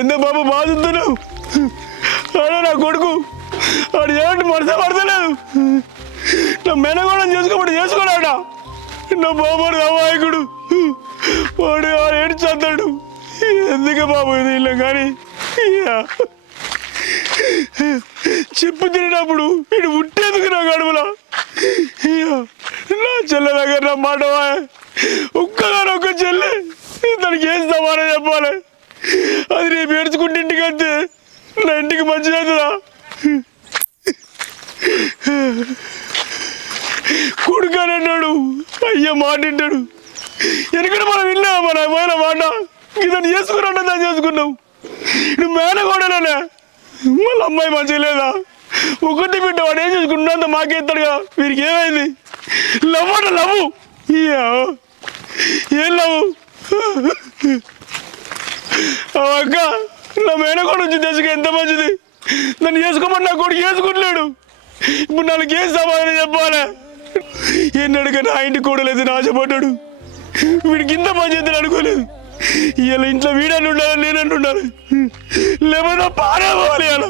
ఎంత బాబు బాధుతున్నావు? ఆడే నా కొడుకు వాడు ఏమంటే మనసే పడతలేదు. నా మెనగోళం చేసుకోబడి చేసుకోడాడ. నా బాబు అమాయకుడు వాడు ఏడ్చేస్తాడు. ఎందుకే బాబు ఇది ఇలా కానీ చెప్పు తినేటప్పుడు వీడు ఉట్టేందుకు నా గడుపులా. నా చెల్లె దగ్గర నా మాట ఒక్క చెల్లె, దానికి ఏం సమానం చెప్పాలి? అది రేపు ఏడ్చుకుంటే ఇంటికి వస్తే నా ఇంటికి మంచిది అవుతుందా? కొడుకని అన్నాడు, అయ్యో మాట వింటాడు. ఎందుకంటే మనం విన్నాం మన పోయిన మాట. ఇదని చేసుకున్నా దాన్ని చేసుకున్నావు. నువ్వు మేనగోడలేనా? మళ్ళీ అమ్మాయి మంచిగా లేదా? ఒకటి బిడ్డ వాడు ఏం చేసుకుంటున్నా మాకే ఇస్తాడుగా. వీరికి ఏమైంది? లవ్ అట లవ్. ఏం లవ్? అక్క నా మేనకోడ వచ్చి తెచ్చుక ఎంత మంచిది. నన్ను చేసుకోమని నా కొడుకు చేసుకుంటలేడు. ఇప్పుడు నాకు ఏం సమాధానం చెప్పాలి? ఎన్నడుగా నా ఇంటికి కూడా లేదు ఆశపడ్డాడు. వీడికి ఇంత మంచిది అనుకోలేదు. ఇలా ఇంట్లో వీడని ఉండాలి, నేనంటూ ఉండాలి. లేకపోతే పాడే పోవాలి అలా.